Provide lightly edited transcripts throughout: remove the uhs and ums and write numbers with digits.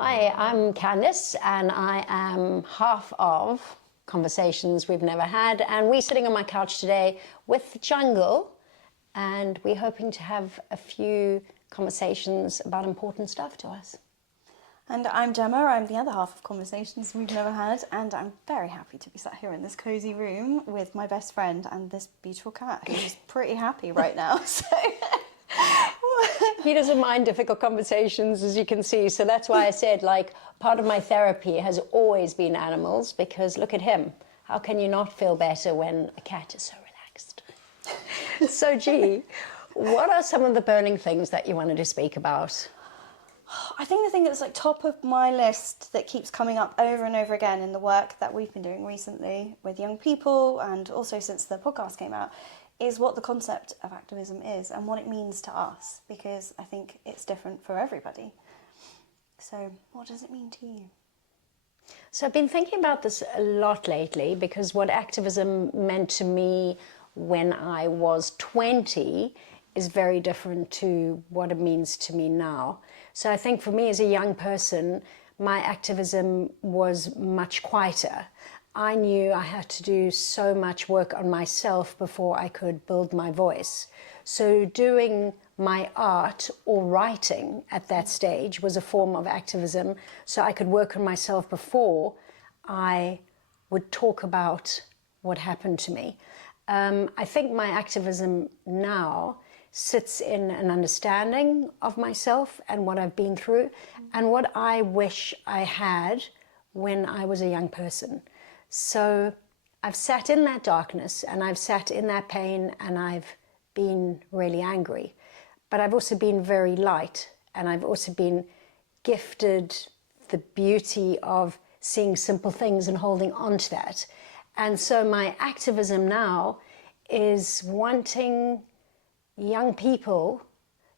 Hi, I'm Candice and I am half of Conversations We've Never Had, and we're sitting on my couch today with Jungle, and we're hoping to have a few conversations about important stuff to us. And I'm Gemma, I'm the other half of Conversations We've Never Had, and I'm very happy to be sat here in this cosy room with my best friend and this beautiful cat who's pretty happy right now. So he doesn't mind difficult conversations, as you can see, so that's why I said, like, part of my therapy has always been animals, because look at him. How can you not feel better when a cat is so relaxed? So, G, what are some of the burning things that you wanted to speak about? I think the thing that's like top of my list that keeps coming up over and over again in the work that we've been doing recently with young people, and also since the podcast came out, is what the concept of activism is and what it means to us, because I think it's different for everybody. So what does it mean to you? So I've been thinking about this a lot lately, because what activism meant to me when I was 20 is very different to what it means to me now. So I think for me as a young person, my activism was much quieter. I knew I had to do so much work on myself before I could build my voice. So doing my art or writing at that stage was a form of activism, so I could work on myself before I would talk about what happened to me. I think my activism now sits in an understanding of myself and what I've been through and what I wish I had when I was a young person. So I've sat in that darkness and I've sat in that pain and I've been really angry. But I've also been very light, and I've also been gifted the beauty of seeing simple things and holding on to that. And so my activism now is wanting young people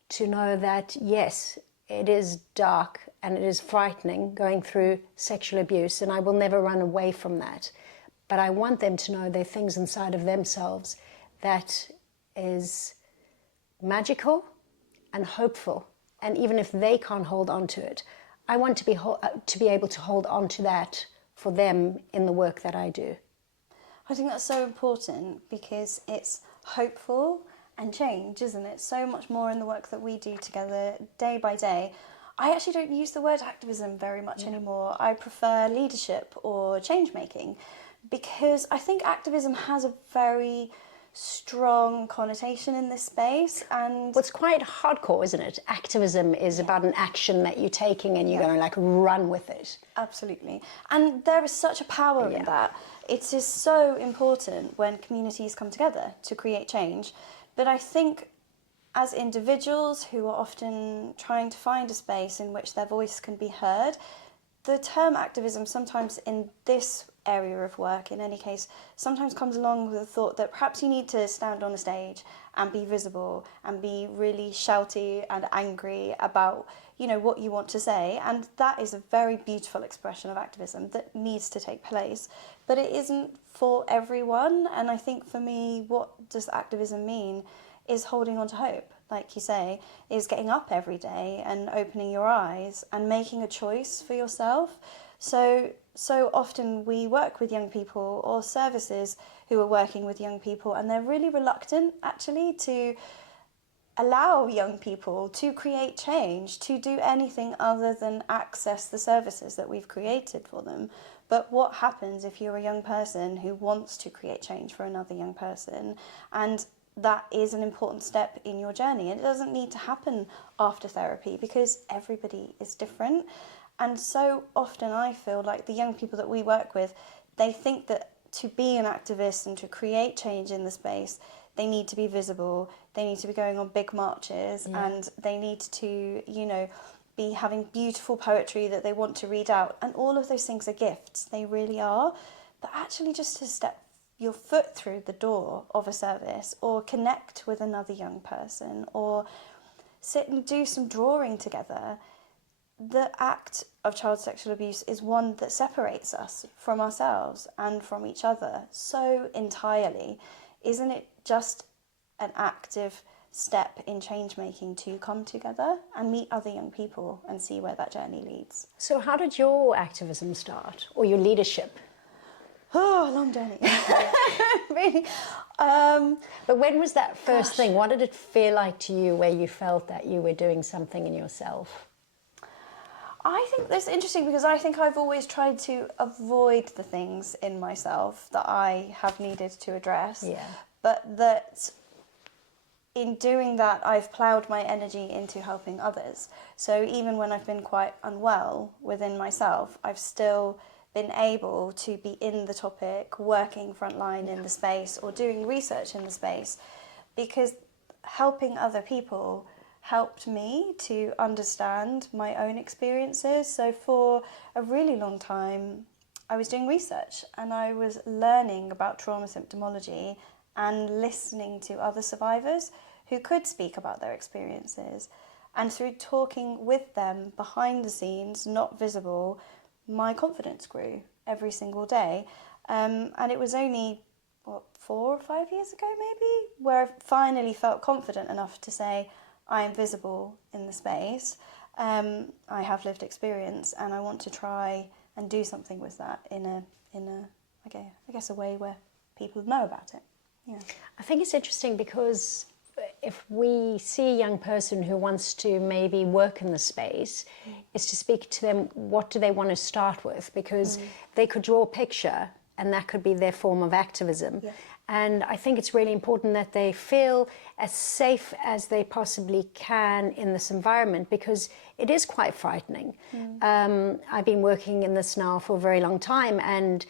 to know that, yes, it is dark and it is frightening going through sexual abuse, and I will never run away from that. But I want them to know there are things inside of themselves that is magical and hopeful. And even if they can't hold on to it, I want to be able to hold on to that for them in the work that I do. I think that's so important, because it's hopeful and change, isn't it? So much more in the work that we do together day by day. I actually don't use the word activism very much anymore. I prefer leadership or change making, because I think activism has a very strong connotation in this space. And well, it's quite hardcore, isn't it? Activism is about an action that you're taking and you're going to like run with it. Absolutely. And there is such a power in that. It is so important when communities come together to create change. But I think as individuals who are often trying to find a space in which their voice can be heard, the term activism sometimes in this area of work, in any case, sometimes comes along with the thought that perhaps you need to stand on a stage and be visible and be really shouty and angry about, you know, what you want to say. And that is a very beautiful expression of activism that needs to take place. But it isn't for everyone. And I think for me, what does activism mean is holding on to hope, like you say, is getting up every day and opening your eyes and making a choice for yourself. So often we work with young people or services who are working with young people, and they're really reluctant actually to allow young people to create change, to do anything other than access the services that we've created for them. But what happens if you're a young person who wants to create change for another young person? And that is an important step in your journey. And it doesn't need to happen after therapy, because everybody is different. And so often I feel like the young people that we work with, they think that to be an activist and to create change in the space, they need to be visible, they need to be going on big marches, and they need to, you know, be having beautiful poetry that they want to read out. And all of those things are gifts, they really are. But actually just to step your foot through the door of a service, or connect with another young person, or sit and do some drawing together, the act of child sexual abuse is one that separates us from ourselves and from each other so entirely. Isn't it just an act of step in change making to come together and meet other young people and see where that journey leads. So how did your activism start, or your leadership? Oh, long journey. Really. But when was that first thing? What did it feel like to you where you felt that you were doing something in yourself? I think that's interesting because I think I've always tried to avoid the things in myself that I have needed to address. Yeah. But that in doing that, I've ploughed my energy into helping others. So even when I've been quite unwell within myself, I've still been able to be in the topic, working frontline in the space or doing research in the space, because helping other people helped me to understand my own experiences. So for a really long time, I was doing research and I was learning about trauma symptomology and listening to other survivors who could speak about their experiences. And through talking with them behind the scenes, not visible, my confidence grew every single day. And it was only, 4 or 5 years ago maybe, where I finally felt confident enough to say, I am visible in the space, I have lived experience, and I want to try and do something with that in a I guess a way where people know about it. Yeah. I think it's interesting because if we see a young person who wants to maybe work in the space, is to speak to them, what do they want to start with? Because they could draw a picture and that could be their form of activism. Yeah. And I think it's really important that they feel as safe as they possibly can in this environment, because it is quite frightening. I've been working in this now for a very long time, and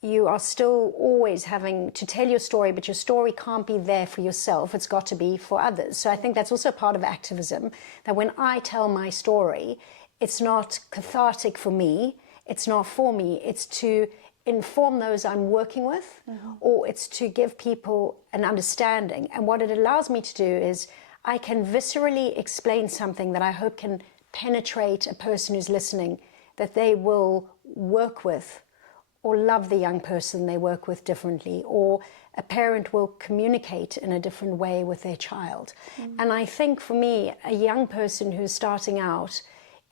you are still always having to tell your story, but your story can't be there for yourself. It's got to be for others. So I think that's also part of activism, that when I tell my story, it's not cathartic for me, it's not for me, it's to inform those I'm working with, or it's to give people an understanding. And what it allows me to do is I can viscerally explain something that I hope can penetrate a person who's listening, that they will work with or love the young person they work with differently, or a parent will communicate in a different way with their child. And I think for me, a young person who's starting out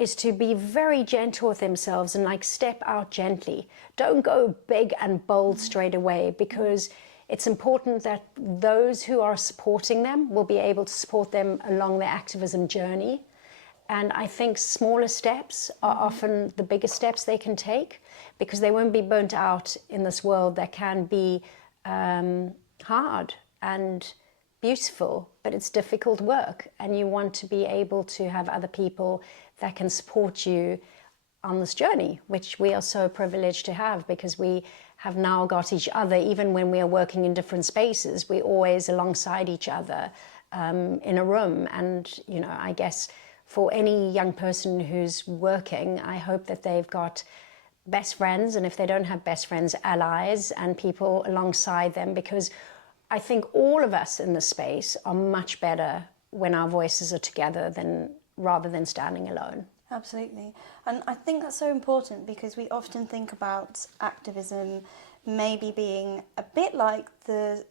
is to be very gentle with themselves and like step out gently. Don't go big and bold straight away, because it's important that those who are supporting them will be able to support them along their activism journey. And I think smaller steps are often the biggest steps they can take, because they won't be burnt out in this world that can be hard and beautiful, but it's difficult work. And you want to be able to have other people that can support you on this journey, which we are so privileged to have, because we have now got each other. Even when we are working in different spaces, we're always alongside each other in a room. And, you know, I guess for any young person who's working, I hope that they've got best friends, and if they don't have best friends, allies and people alongside them, because I think all of us in the space are much better when our voices are together rather than standing alone. Absolutely. And I think that's so important, because we often think about activism maybe being a bit like the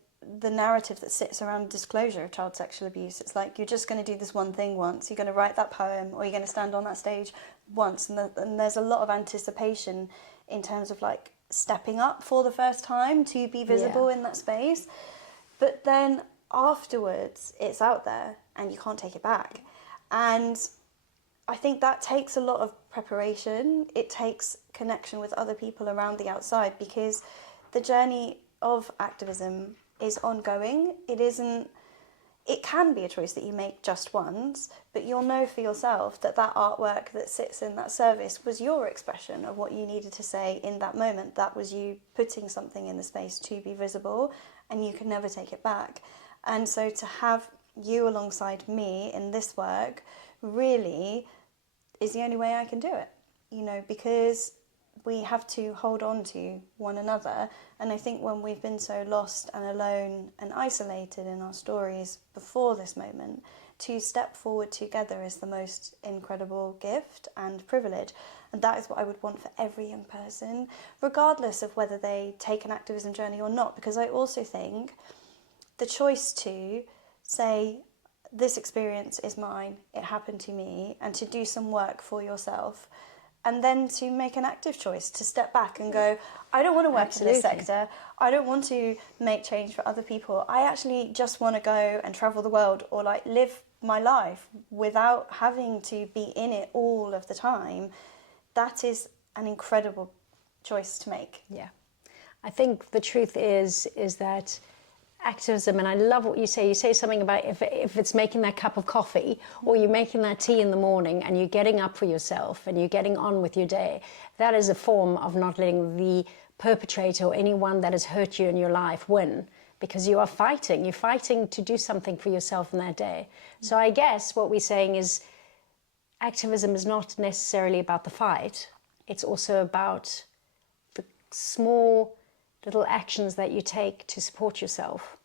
narrative that sits around disclosure of child sexual abuse. It's like, you're just going to do this one thing once, you're going to write that poem, or you're going to stand on that stage once, and there's a lot of anticipation in terms of like stepping up for the first time to be visible in that space. But then afterwards, it's out there and you can't take it back. And I think that takes a lot of preparation. It takes connection with other people around the outside, because the journey of activism is ongoing. It can be a choice that you make just once, but you'll know for yourself that that artwork that sits in that service was your expression of what you needed to say in that moment. That was you putting something in the space to be visible, and you can never take it back. And so to have you alongside me in this work really is the only way I can do it, you know, because we have to hold on to one another. And I think when we've been so lost and alone and isolated in our stories before this moment, to step forward together is the most incredible gift and privilege. And that is what I would want for every young person, regardless of whether they take an activism journey or not. Because I also think the choice to say, this experience is mine, it happened to me, and to do some work for yourself. And then to make an active choice, to step back and go, I don't want to work in this sector. I don't want to make change for other people. I actually just want to go and travel the world, or like live my life without having to be in it all of the time. That is an incredible choice to make. Yeah. I think the truth is that activism, and I love what you say something about if it's making that cup of coffee, or you're making that tea in the morning and you're getting up for yourself and you're getting on with your day, that is a form of not letting the perpetrator or anyone that has hurt you in your life win, because you're fighting to do something for yourself in that day. So I guess what we're saying is activism is not necessarily about the fight, it's also about the small little actions that you take to support yourself.